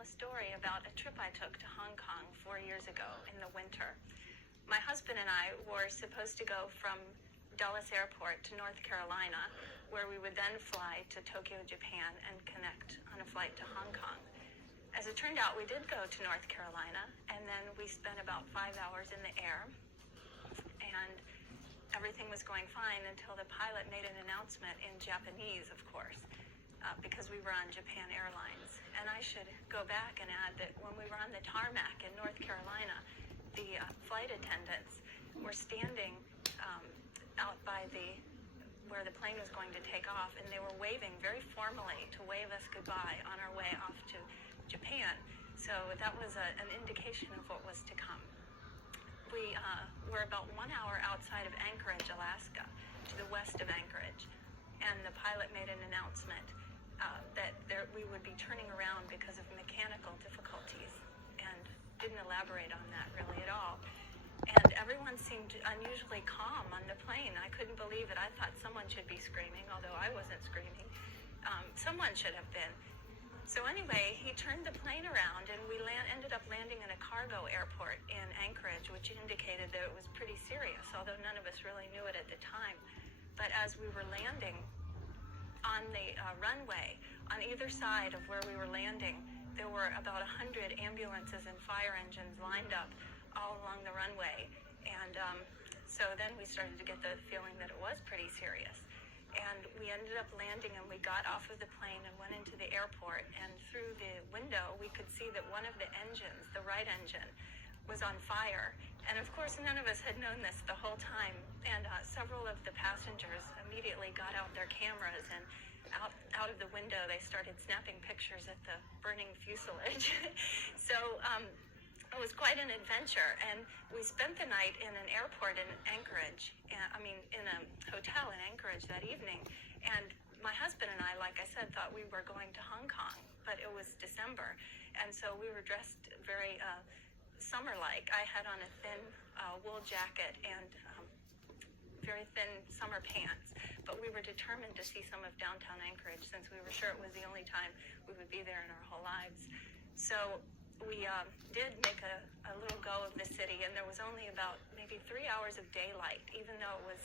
tell a story about a trip I took to Hong Kong 4 years ago in the winter. My husband and I were supposed to go from Dulles Airport to North Carolina, where we would then fly to Tokyo, Japan, and connect on a flight to Hong Kong. As it turned out, we did go to North Carolina, and then we spent about 5 hours in the air, and everything was going fine until the pilot made an announcement in Japanese, of course, because we were on Japan Airlines. And I should go back and add that when we were on the tarmac in North Carolina, the flight attendants were standing out by where the plane was going to take off, and they were waving very formally to wave us goodbye on our way off to Japan. So that was an indication of what was to come. We were about 1 hour outside of Anchorage, Alaska, to the west of Anchorage, and the pilot made an announcement that we would be turning around because of mechanical difficulties, and didn't elaborate on that really at all. And everyone seemed unusually calm on the plane. I couldn't believe it. I thought someone should be screaming, although I wasn't screaming. Someone should have been. So anyway, he turned the plane around, and we ended up landing in a cargo airport in Anchorage, which indicated that it was pretty serious, although none of us really knew it at the time. But as we were landing on the runway, on either side of where we were landing, there were about 100 ambulances and fire engines lined up all along the runway. And so then we started to get the feeling that it was pretty serious. And we ended up landing, and we got off of the plane and went into the airport. And through the window, we could see that one of the engines, the right engine, was on fire. And of course, none of us had known this the whole time. And several of the passengers immediately got out their cameras, and out of the window, they started snapping pictures at the burning fuselage. So it was quite an adventure, and we spent the night in an airport in Anchorage, in a hotel in Anchorage that evening. And my husband and I, like I said, thought we were going to Hong Kong, but it was December, and so we were dressed very summer-like. I had on a thin wool jacket and very thin summer pants, but we were determined to see some of downtown Anchorage, since we were sure it was the only time we would be there in our whole lives. So we did make a little go of the city, and there was only about maybe 3 hours of daylight, even though it was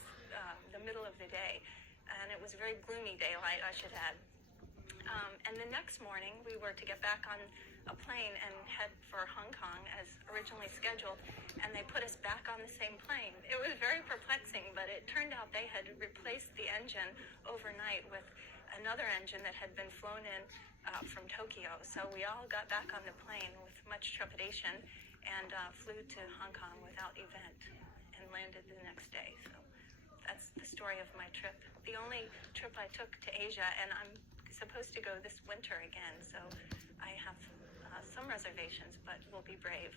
the middle of the day, and it was very gloomy daylight, I should add. And the next morning, we were to get back on a plane and head for Hong Kong as originally scheduled, and they put us back on the same plane. It was very perplexing, but it turned out they had replaced the engine overnight with another engine that had been flown in from Tokyo. So we all got back on the plane with much trepidation and flew to Hong Kong without event and landed the next day. So that's the story of my trip. The only trip I took to Asia, and I'm supposed to go this winter again, so I have some reservations, but we'll be brave.